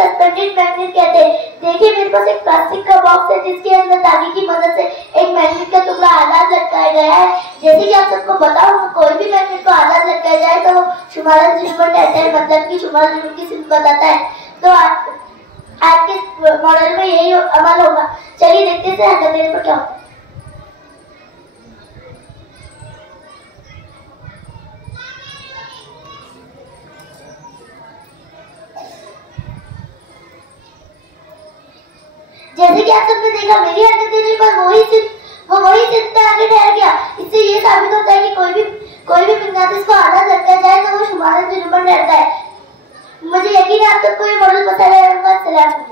Suspended magnet कहते हैं। देखिए मेरे पास एक प्लास्टिक का बॉक्स है जिसके अंदर धागे की मदद से एक मैग्नेट का टुकड़ा आजाद लटकाया गया है। जैसे कि आप सबको बताऊं, कोई भी मैग्नेट को आजाद लटकाया जाए तो वो शुमारत जुनून रहता है, मतलब कि शुमारत जुनून की सिर्फ बताता है। तो आज के मॉडल में यही अमल होगा। चलिए देखते हैं अंदर देने पर क्या होता है। जैसे कि आप सबने देखा, मेरी हरकत देने पर वही चिंता आगे ठहर गया। इससे ये साबित होता है कि कोई भी मकनातीस को आजाद लटकाया जाए तो वो शुमारत जुनून रहता है। मुझे यकीन है आप सबको ये मॉडल पसंद आएगा।